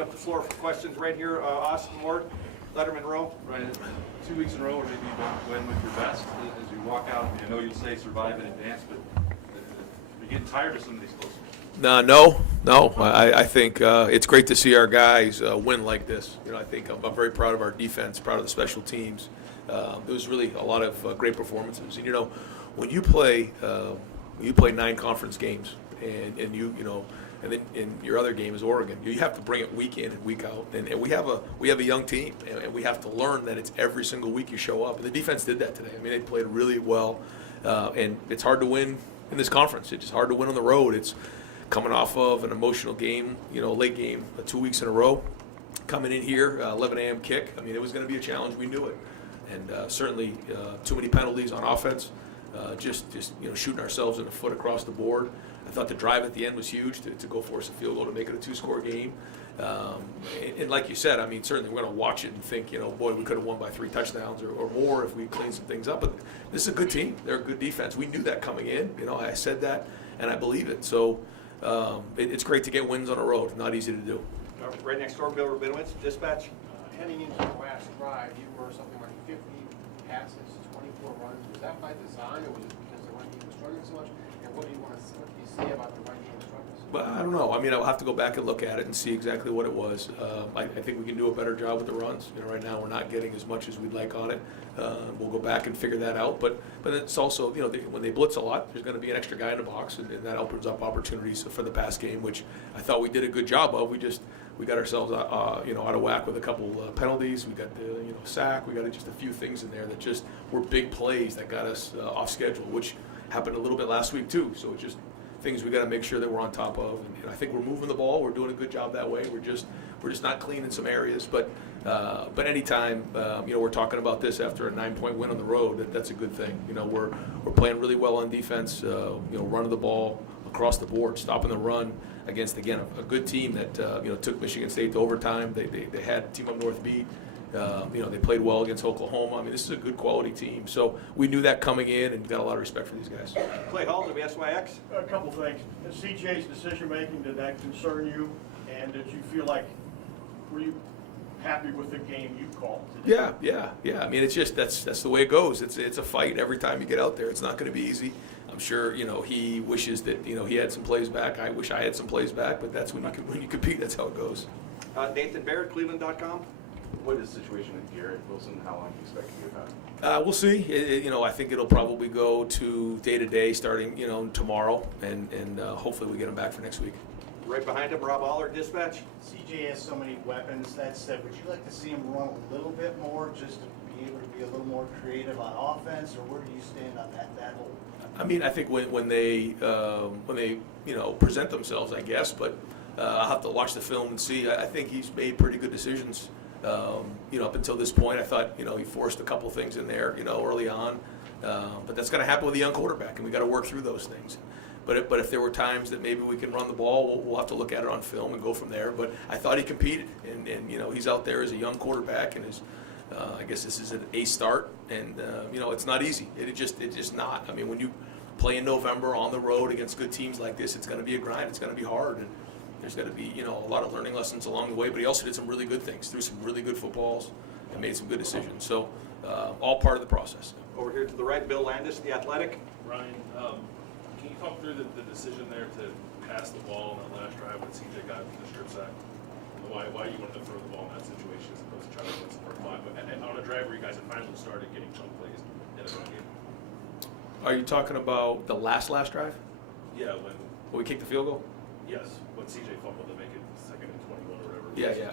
open up the floor for questions right here. Austin Ward, Letterman Row. Right, 2 weeks in a row, or maybe you don't win with your best as you walk out. I know you'll say survive in advance, but you're getting tired of some of these close ones. No. I think it's great to see our guys win like this. I think I'm very proud of our defense, proud of the special teams. There was really a lot of great performances. And when you play 9 conference games, and then your other game is Oregon, you have to bring it week in and week out. And we have a young team, and we have to learn that it's every single week you show up. And the defense did that today. I mean, they played really well, and it's hard to win in this conference. It's just hard to win on the road. It's coming off of an emotional game, late game, 2 weeks in a row. Coming in here, 11 a.m. kick. I mean, it was going to be a challenge. We knew it, and certainly too many penalties on offense. Just shooting ourselves in the foot across the board. I thought the drive at the end was huge to go force a field goal to make it a 2-score game. And like you said, I mean, certainly we're going to watch it and think, boy, we could have won by 3 touchdowns or more if we cleaned some things up. But this is a good team. They're a good defense. We knew that coming in. I said that, and I believe it. So it's great to get wins on the road. Not easy to do. Right next door, Bill Rabinowitz, Dispatch. Heading into the last drive, you were something like 50 passes, 24 runs. Was that by design, or was it because the run game was struggling so much? And what do you say about the run game struggles? But I don't know. I mean, I'll have to go back and look at it and see exactly what it was. I think we can do a better job with the runs. Right now we're not getting as much as we'd like on it. We'll go back and figure that out. But it's also, when they blitz a lot, there's going to be an extra guy in the box, and that opens up opportunities for the pass game, which I thought we did a good job of. We got ourselves, out of whack with a couple penalties. We got the, sack. We got just a few things in there that just were big plays that got us off schedule, which happened a little bit last week too. So it's just things we got to make sure that we're on top of. And I think we're moving the ball. We're doing a good job that way. We're just not clean in some areas. But anytime we're talking about this after a 9-point win on the road, that's a good thing. We're playing really well on defense. Running the ball across the board, stopping the run against, again, a good team that took Michigan State to overtime. They had Team Up North beat. They played well against Oklahoma. I mean, this is a good quality team. So we knew that coming in, and got a lot of respect for these guys. Clay Hall, WSYX. A couple things. CJ's decision-making, did that concern you? And did you feel like, were you happy with the game you called today? Yeah. I mean, it's just that's the way it goes. It's a fight every time you get out there. It's not going to be easy. I'm sure he wishes that he had some plays back. I wish I had some plays back, but that's when you compete. That's how it goes. Nathan Barrett, Cleveland.com. What is the situation with Garrett Wilson? How long do you expect to get back? We'll see. I think it'll probably go to day-to-day starting tomorrow, and hopefully we get him back for next week. Right behind him, Rob Aller, Dispatch. CJ has so many weapons. That said, would you like to see him run a little bit more, just to be able to be a little more creative on offense, or where do you stand on that whole? I mean, I think when they present themselves, I guess, but I'll have to watch the film and see. I think he's made pretty good decisions. Up until this point, I thought he forced a couple things in there, early on. But that's going to happen with a young quarterback, and we got to work through those things. But if there were times that maybe we can run the ball, we'll have to look at it on film and go from there. But I thought he competed, and he's out there as a young quarterback, and I guess this is an A start, and it's not easy. It's just not. I mean, when you play in November on the road against good teams like this, it's going to be a grind. It's going to be hard, and there's going to be a lot of learning lessons along the way. But he also did some really good things, threw some really good footballs, and made some good decisions. So all part of the process. Over here to the right, Bill Landis, The Athletic. Ryan, can you talk through the decision there to pass the ball on that last drive when CJ got the strip sack? Why you wanted to throw the ball in that situation as opposed to try to win some more clock? But on a drive where you guys had finally started getting chunk plays in the run game. Are you talking about the last drive? Yeah, when we kicked the field goal? Yes, when CJ fumbled to make it 2nd and 21 or whatever. Yeah.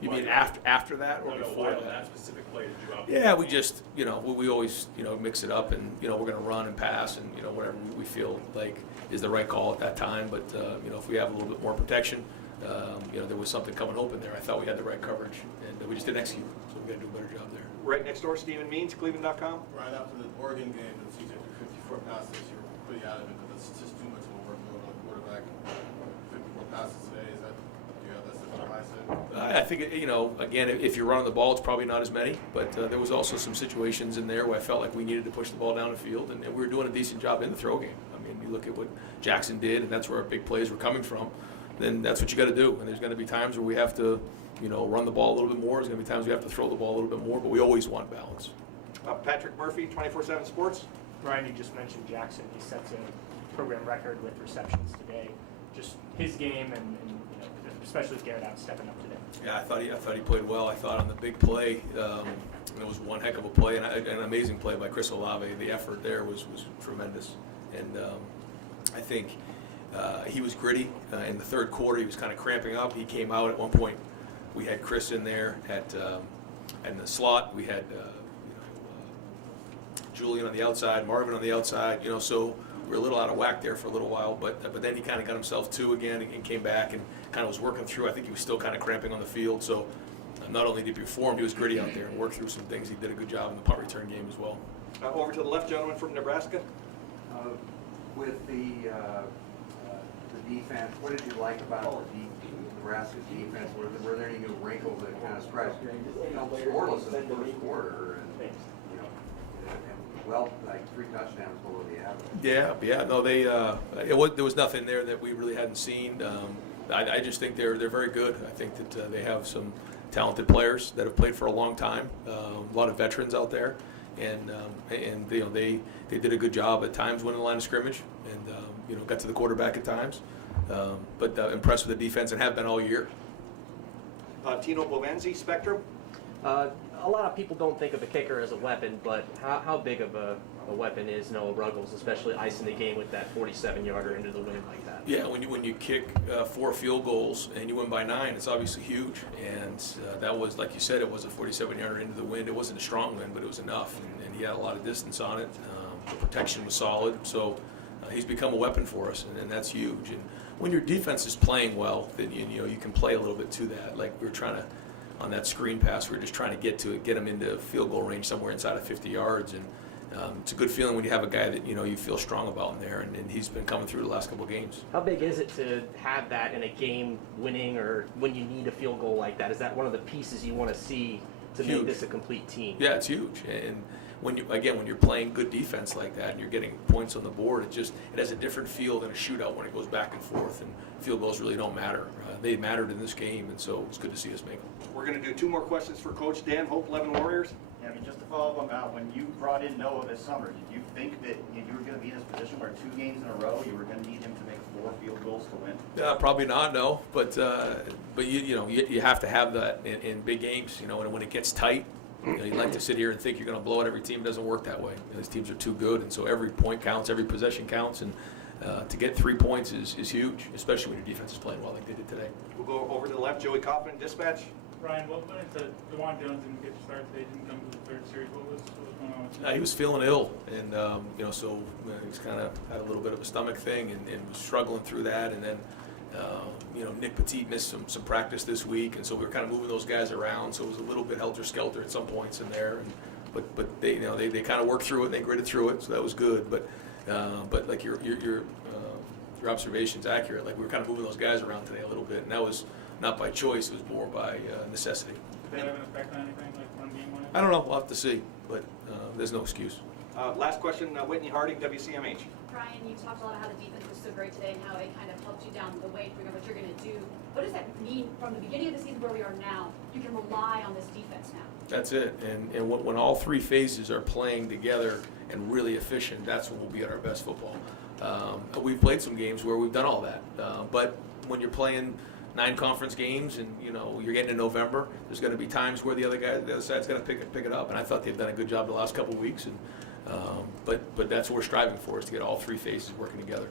You mean after that or before why that? on that specific play did you opt? Yeah, we just, we always, mix it up, and, we're going to run and pass and, whatever we feel like is the right call at that time. But, if we have a little bit more protection, there was something coming open there. I thought we had the right coverage, and we just didn't execute. So we got to do a better job there. Right next door, Stephen Means, Cleveland.com. Right after the Oregon game, and CJ threw 54 passes, you were pretty adamant that it's just too much of a workload on the quarterback. 54 passes today, is that, that's the mindset? I think, again, if you're running the ball, it's probably not as many. But there was also some situations in there where I felt like we needed to push the ball down the field, and we were doing a decent job in the throw game. I mean, you look at what Jackson did, and that's where our big plays were coming from. then that's what you got to do. And there's going to be times where we have to, run the ball a little bit more. There's going to be times we have to throw the ball a little bit more, but we always want balance. Patrick Murphy, 24/7 Sports. Ryan, you just mentioned Jackson. He sets a program record with receptions today. Just his game and especially with Garrett out stepping up today. Yeah, I thought he played well. I thought on the big play, it was one heck of a play and an amazing play by Chris Olave. The effort there was tremendous, and I think he was gritty. In the third quarter, he was kind of cramping up. He came out at one point. We had Chris in there in the slot. We had Julian on the outside, Marvin on the outside. So we were a little out of whack there for a little while, but then he kind of got himself to again and came back and kind of was working through. I think he was still kind of cramping on the field. So not only did he perform, he was gritty out there and worked through some things. He did a good job in the punt return game as well. Over to the left gentleman from Nebraska. With the defense, what did you like about Nebraska's defense? Were there any new wrinkles that kind of surprised you? Scoreless in the first quarter, and well, like 3 touchdowns below the average. Yeah. No, there was nothing there that we really hadn't seen. I just think they're very good. I think that they have some talented players that have played for a long time. A lot of veterans out there, and they did a good job at times winning the line of scrimmage, and got to the quarterback at times. But impressed with the defense and have been all year. Tino Bovenzi, Spectrum. A lot of people don't think of a kicker as a weapon, but how big of a weapon is Noah Ruggles, especially icing the game with that 47-yarder into the wind like that? Yeah, when you kick 4 field goals and you win by 9, it's obviously huge. And that was, like you said, it was a 47-yarder into the wind. It wasn't a strong wind, but it was enough. And he had a lot of distance on it. The protection was solid. So he's become a weapon for us, and that's huge. And when your defense is playing well, then you can play a little bit to that. Like we were trying to, on that screen pass, we were just trying to get him into field goal range somewhere inside of 50 yards. And it's a good feeling when you have a guy that you feel strong about in there, and he's been coming through the last couple of games. How big is it to have that in a game winning or when you need a field goal like that? Is that one of the pieces you want to see to Huge. make this a complete team? Yeah, it's huge. And when you're playing good defense like that and you're getting points on the board, it has a different feel than a shootout when it goes back and forth, and field goals really don't matter. They mattered in this game, and so it's good to see us make them. We're going to do 2 more questions for Coach Dan Hope, 11 Warriors. Yeah, just to follow up on that, when you brought in Noah this summer, did you think that you were going to be in this position where 2 games in a row you were going to need him to make 4 field goals to win? Yeah, probably not, no. But you have to have that in big games. And when it gets tight, you'd like to sit here and think you're going to blow out every team. It doesn't work that way. These teams are too good, and so every point counts, every possession counts, and to get 3 points is huge, especially when your defense is playing well like they did today. We'll go over to the left. Joey Kaufman, Dispatch. Ryan, what went into DeJuan Jones didn't get to start today, didn't come to the 3rd series. What was going on with him? He was feeling ill, and so he's kind of had a little bit of a stomach thing, and was struggling through that. And then Nick Petit missed some practice this week, and so we were kind of moving those guys around. So it was a little bit helter-skelter at some points in there, but they kind of worked through it, and they gritted through it, so that was good. But like your observation's accurate. Like we were kind of moving those guys around today a little bit, and that was not by choice. It was more by necessity. Did they have an effect on anything, like run game-wise? I don't know. We'll have to see, but there's no excuse. Last question, Whitney Harding, WCMH. Brian, you talked a lot about how the defense was so great today and how it kind of helped you down the way, figuring out what you're going to do. What does that mean from the beginning of the season where we are now? You can rely on this defense now. That's it. And when all 3 phases are playing together and really efficient, that's when we'll be at our best football. We've played some games where we've done all that, but when you're playing 9 conference games and you're getting in November, there's going to be times where the other side's going to pick it up, and I thought they've done a good job the last couple of weeks. And but that's what we're striving for, is to get all 3 phases working together.